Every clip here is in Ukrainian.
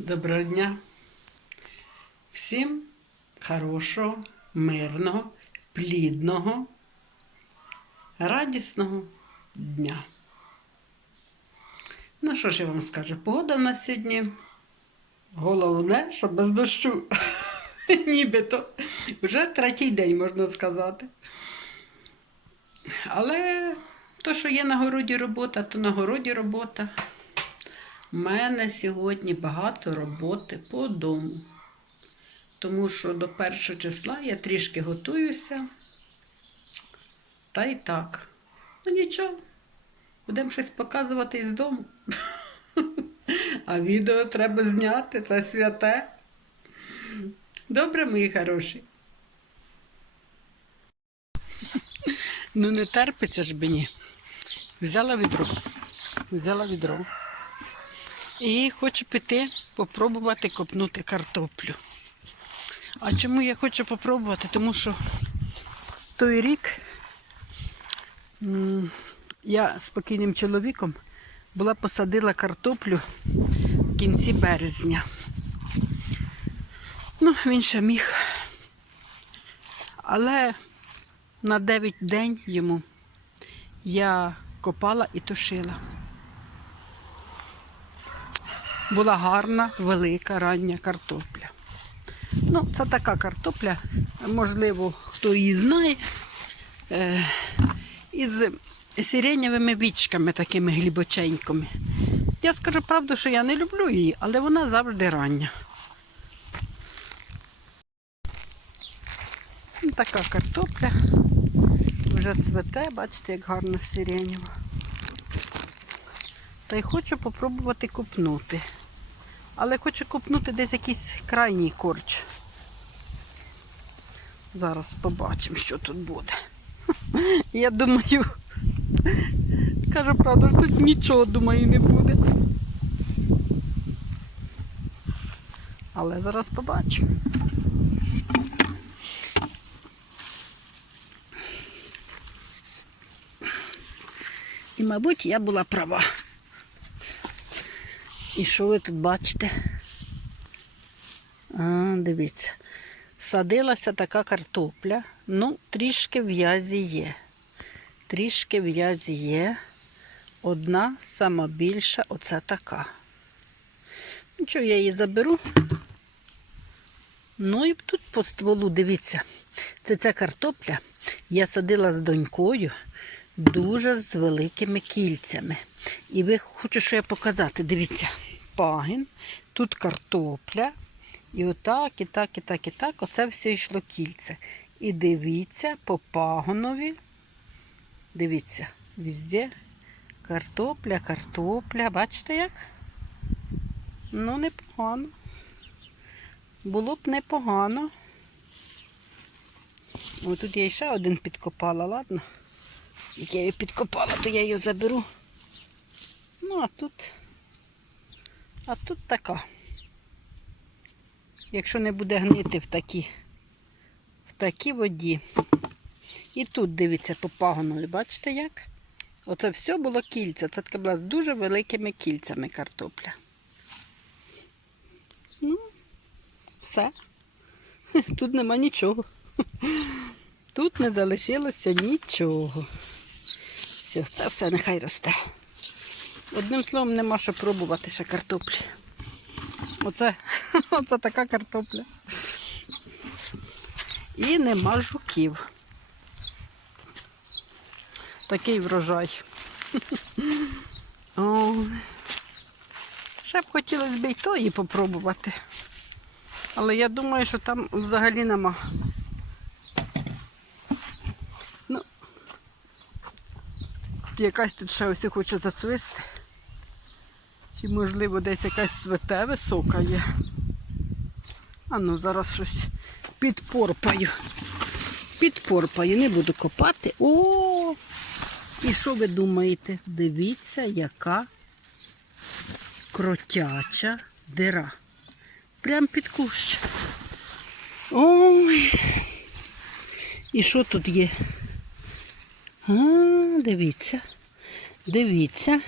Доброго дня. Всім хорошого, мирного, плідного, радісного дня. Ну, що ж я вам скажу? Погода в нас сьогодні. Головне, що без дощу. Нібито вже третій день, можна сказати. Але то, що є на городі робота, то на городі робота. У мене сьогодні багато роботи по дому. Тому що до першого числа я трішки готуюся. Та й так. Ну нічого, будемо щось показувати із дому. А відео треба зняти, це святе. Добре, мої хороші. Ну, не терпиться ж мені. Взяла відро. Взяла відро. І хочу піти попробувати копнути картоплю. А чому я хочу попробувати? Тому що той рік я спокійним чоловіком була посадила картоплю в кінці березня. Ну, він ще міг. Але на 9 день йому я копала і тушила. Була гарна, велика, рання картопля. Ну, це така картопля, можливо, хто її знає, е, із сиренєвими вічками такими глибоченькими. Я скажу правду, що я не люблю її, але вона завжди рання. Ну, Така картопля. Вже цвете, бачите, як гарно сиренєва. Та й хочу попробувати купнути. Але хочу купнути десь якийсь крайній корч. Зараз побачимо, що тут буде. Я думаю, кажу правду, що тут нічого, думаю, не буде. Але зараз побачимо. І, мабуть, я була права. І що ви тут бачите? А, дивіться. Садилася така картопля. Ну, трішки в'язі є. Трішки в'язі є. Одна сама більша, оце така. Нічого, я її заберу. Ну і тут по стволу, дивіться, це ця картопля я садила з донькою дуже з великими кільцями. І ви хочу, що я показати. Дивіться, пагін, тут картопля. І отак, і так, і так, і так. Оце все йшло кільце. І дивіться по пагонові. Дивіться, везде картопля, картопля. Бачите як? Ну, непогано. Було б непогано. Ось тут я ще один підкопала, ладно? Як я її підкопала, то я її заберу. Ну, а тут, а тут така. Якщо не буде гнити в такій, в такій воді. І тут дивіться по пагону, бачите як? Оце все було кільця. Це така була з дуже великими кільцями картопля. Ну, все. Тут нема нічого. Тут не залишилося нічого. Все, це все нехай росте. Одним словом, нема що пробувати ще картоплі. Оце, оце така картопля. І нема жуків. Такий врожай. О, ще б хотілося б і тої попробувати. Але я думаю, що там взагалі нема. Ну, якась тут ще ось хоче зацвисти. Чи, можливо, десь якась цвете висока є. А ну, зараз щось підпорпаю. Підпорпаю, не буду копати. О! І що ви думаєте? Дивіться, яка кротяча дира. Прям під кущ. Ой. І що тут є? А, дивіться. Дивіться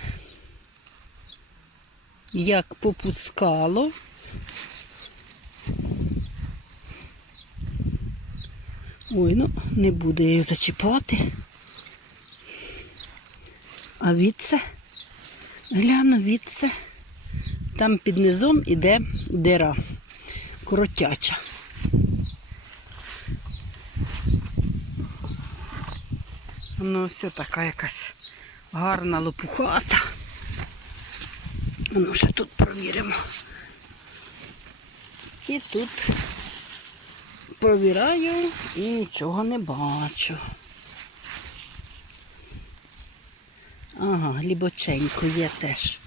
як попускало. Ой, ну, не буду її зачіпати. А відце, гляну, відце, там під низом іде дира коротяча. Воно ну, все така якась гарна лопухата. Ну, ще тут провіримо. І тут провіраю і нічого не бачу. Ага, глібоченько є теж.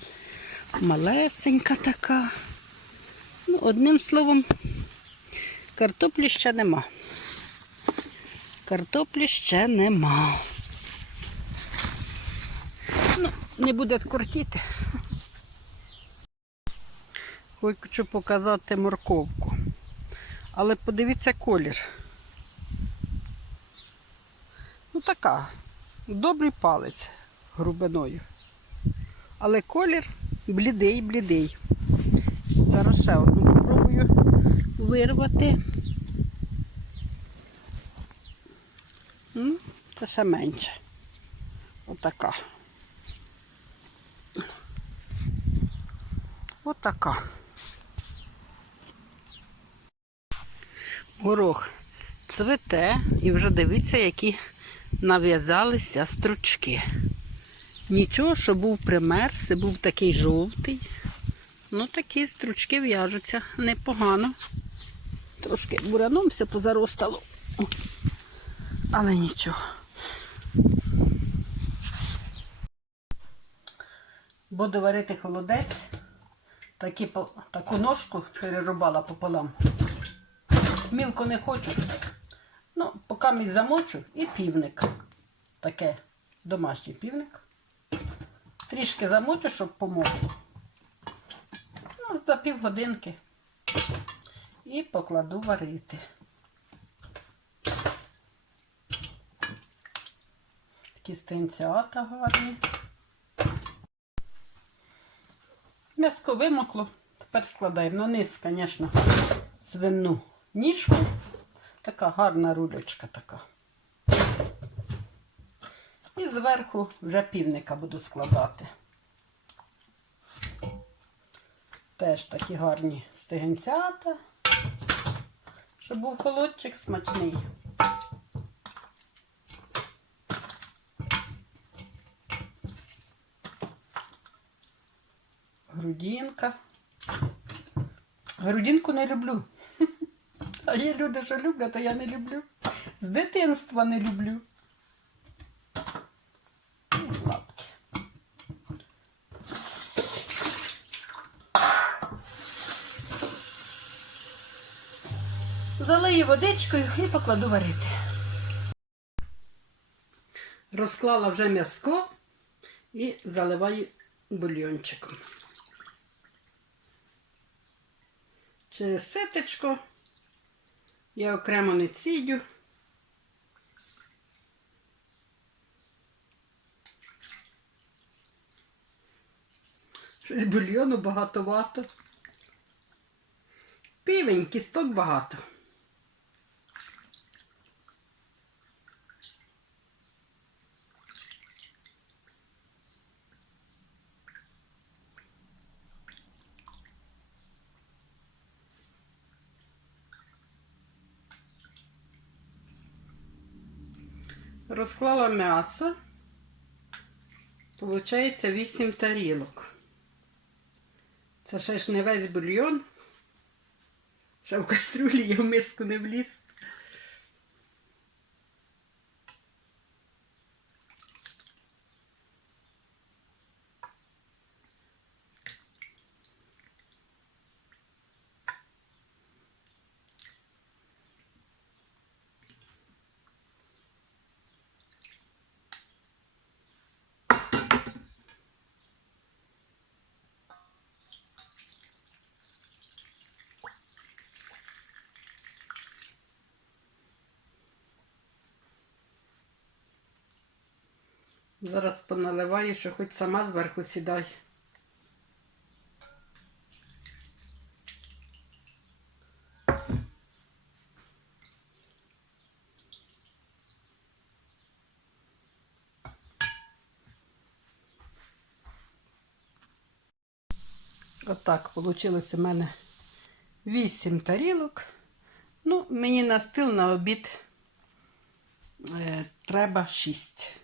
Малесенька така. Ну, одним словом, картоплі ще нема. Картоплі ще нема. Ну, не буде кортіти. Хочу показати морковку. Але подивіться колір. Ну така, добрий палець грубиною. Але колір блідий, блідий. Зараз ще одну попробую вирвати. Ну, Це ще менше. Отака. Отака. Горох цвете і вже дивіться, які нав'язалися стручки. Нічого, що був примерз, і був такий жовтий. Ну, такі стручки в'яжуться непогано. Трошки бураном все позаростало. Але нічого. Буду варити холодець. Такі, таку ножку перерубала пополам. Мілко не хочу. Ну, поки мій замочу і півник. Таке домашній півник. Трішки замочу, щоб помогло. Ну, за півгодинки. І покладу варити. Такі стенцята гарні. М'яско вимокло. Тепер складаємо на низ, звісно, свину ніжку. Така гарна рулечка така. І зверху вже півника буду складати. Теж такі гарні стегенцята, щоб був холодчик смачний. Грудинка. Грудинку не люблю. А є люди, що люблять, а я не люблю. З дитинства не люблю. Залию водичкою і покладу варити. Розклала вже м'яско і заливаю бульйончиком. Через ситечко я окремо не цідю. Бульйону багатовато. Півень, кісток багато. Розклала м'ясо. Получається 8 тарілок. Це ще ж не весь бульйон. Ще в каструлі я в миску не вліз. Зараз поналиваю, що хоч сама зверху сідай. Отак вийшло у мене вісім тарілок. Ну, мені на стил на обід е, треба шість.